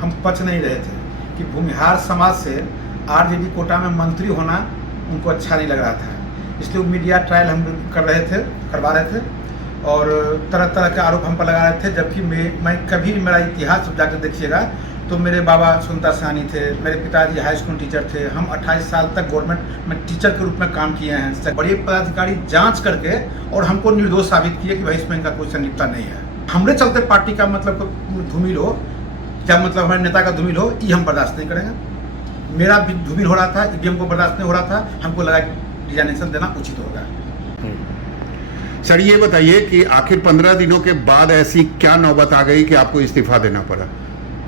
हम पच नहीं रहे थे कि भूमिहार समाज से आरजेडी कोटा में मंत्री होना उनको अच्छा नहीं लग रहा था। इसलिए मीडिया ट्रायल हम करवा रहे थे और तरह तरह के आरोप हम पर लगा रहे थे। जबकि मैं कभी मेरा इतिहास जाकर देखिएगा तो मेरे बाबा सुनता सानी थे, मेरे पिताजी हाई स्कूल टीचर थे। हम 28 साल तक गवर्नमेंट में टीचर के रूप में काम किए हैं। बड़े पदाधिकारी जांच करके और हमको निर्दोष साबित किए कि भाई इसमें इनका कोई संलिप्तता नहीं है। हमरे चलते पार्टी का मतलब धूमिल हो, क्या मतलब हमारे नेता का धूमिल हो, ये हम बर्दाश्त नहीं करेंगे। मेरा भी धूमिल हो रहा था, ईवीएम को बर्दाश्त नहीं हो रहा था। हमको लगा कि रिजाइनेशन देना उचित होगा। सर ये बताइए कि आखिर 15 दिनों के बाद ऐसी क्या नौबत आ गई कि आपको इस्तीफा देना पड़ा?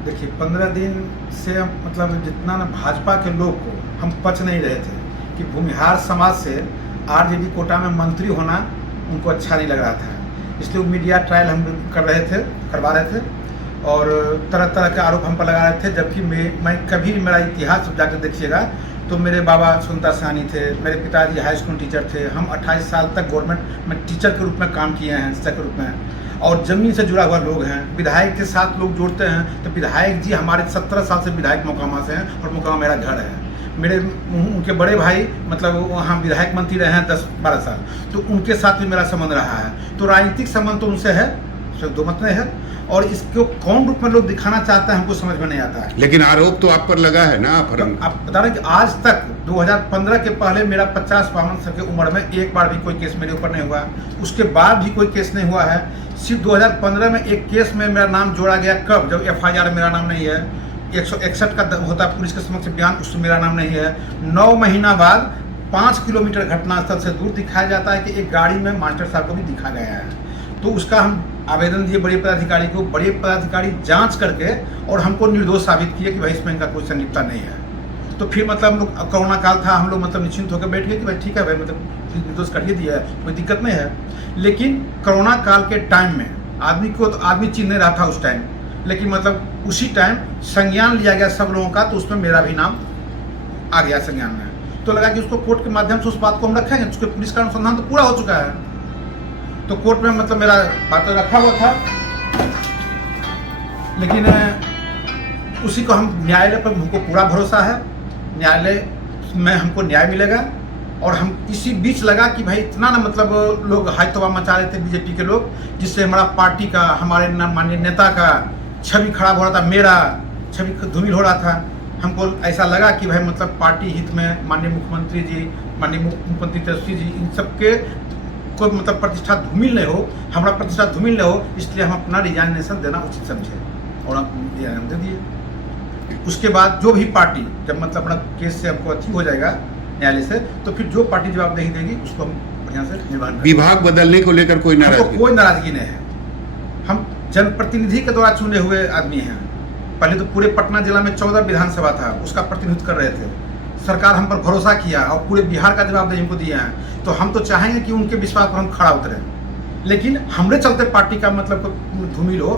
देखिए 15 दिन से मतलब जितना ना भाजपा के लोग को हम पच नहीं रहे थे कि भूमिहार समाज से आरजेडी कोटा में मंत्री होना उनको अच्छा नहीं लग रहा था। इसलिए मीडिया ट्रायल हम करवा रहे थे और तरह तरह के आरोप हम पर लगा रहे थे। जबकि मैं कभी मेरा इतिहास जाकर देखिएगा तो मेरे बाबा सुनता सानी थे, मेरे पिताजी हाई स्कूल टीचर थे। हम 28 साल तक गवर्नमेंट में टीचर के रूप में काम किए हैं, शिक्षक के रूप में, और ज़मीन से जुड़ा हुआ लोग हैं। विधायक के साथ लोग जोड़ते हैं तो विधायक जी हमारे 17 साल से विधायक मोकामा से हैं और मोकामा मेरा घर है। उनके बड़े भाई मतलब वहाँ विधायक मंत्री रहे हैं 10-12 साल, तो उनके साथ भी मेरा संबंध रहा है। तो राजनीतिक संबंध तो उनसे है, दो मत नहीं है। और इसको कौन रूप में लोग दिखाना चाहते हैं हमको समझ में नहीं आता है। लेकिन आरोप तो आप पर लगा है ना? आप बता रहे कि आज तक 2015 के पहले मेरा 50-52 साल की उम्र में एक बार भी कोई केस मेरे ऊपर नहीं हुआ। उसके बाद भी कोई केस नहीं हुआ है। सिर्फ 2015 में एक केस में मेरा नाम जोड़ा गया, कब? जब FIR मेरा नाम नहीं है, 161 का होता है पुलिस के समक्ष बयान, उसमें मेरा नाम नहीं है। 9 महीना बाद 5 किलोमीटर घटनास्थल से दूर दिखाया जाता है कि एक गाड़ी में मास्टर साहब को भी दिखा गया है। तो उसका हम आवेदन दिए बड़े पदाधिकारी को। बड़े पदाधिकारी जांच करके और हमको निर्दोष साबित किए कि भाई इसमें इनका कोई संलिप्तता नहीं है। तो फिर मतलब हम लोग, कोरोना काल था, हम लोग मतलब निश्चिंत होकर बैठ गए कि भाई ठीक है भाई, मतलब निर्दोष कर ही दिया है, कोई दिक्कत नहीं है। लेकिन कोरोना काल के टाइम में आदमी चिन्ह नहीं रहा था उस टाइम, लेकिन मतलब उसी टाइम संज्ञान लिया गया सब लोगों का, तो उसमें मेरा भी नाम आ गया संज्ञान में। तो लगा कि उसको कोर्ट के माध्यम से उस बात को हम रखेंगे, उसके पुलिस का अनुसंधान तो पूरा हो चुका है। तो कोर्ट में मतलब मेरा बात रखा हुआ था, लेकिन उसी को हम न्यायालय पर हमको पूरा भरोसा है, न्यायालय में हमको न्याय मिलेगा। और हम इसी बीच लगा कि भाई इतना ना मतलब लोग हाई तबाह मचा रहे थे बीजेपी के लोग, जिससे हमारा पार्टी का, हमारे माननीय नेता का छवि खराब हो रहा था, मेरा छवि धूमिल हो रहा था। हमको ऐसा लगा कि भाई मतलब पार्टी हित में माननीय मुख्यमंत्री जी, माननीय मुख्यमंत्री तेजस्वी जी, इन सबके कोई मतलब प्रतिष्ठा धूमिल नहीं हो, हमारा प्रतिष्ठा धूमिल नहीं हो, इसलिए हम अपना रिजाइनेशन देना उचित समझे और हम रिजाइनेशन दे दिए। उसके बाद जो भी पार्टी जब मतलब अपना केस से हमको अच्छी हो जाएगा न्यायालय से, तो फिर जो पार्टी जवाबदेही देगी उसको हम बढ़िया से निर्वहन करेंगे। विभाग बदलने को लेकर कोई नाराजगी नहीं है। हम जनप्रतिनिधि के द्वारा चुने हुए आदमी हैं। पहले तो पूरे पटना जिला में 14 विधानसभा था, उसका प्रतिनिधित्व कर रहे थे। सरकार हम पर भरोसा किया और पूरे बिहार का जवाबदेही हमको दिया है, तो हम तो चाहेंगे कि उनके विश्वास पर हम खड़ा उतरें। लेकिन हमरे चलते पार्टी का मतलब धूमिल हो,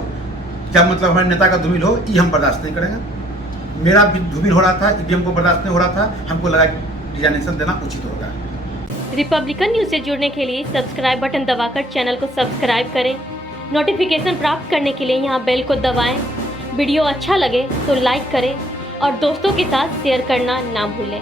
क्या मतलब हमारे नेता का धूमिल हो, ये हम बर्दाश्त नहीं करेंगे। मेरा भी धूमिल हो रहा था, ईवीएम को बर्दाश्त नहीं हो रहा था। हमको लगा कि रिजाइनेशन देना उचित होगा। रिपब्लिकन न्यूज से जुड़ने के लिए सब्सक्राइब बटन दबाकर चैनल को सब्सक्राइब करें। नोटिफिकेशन प्राप्त करने के लिए यहाँ बेल को दबाएं। वीडियो अच्छा लगे तो लाइक करें और दोस्तों के साथ शेयर करना ना भूलें।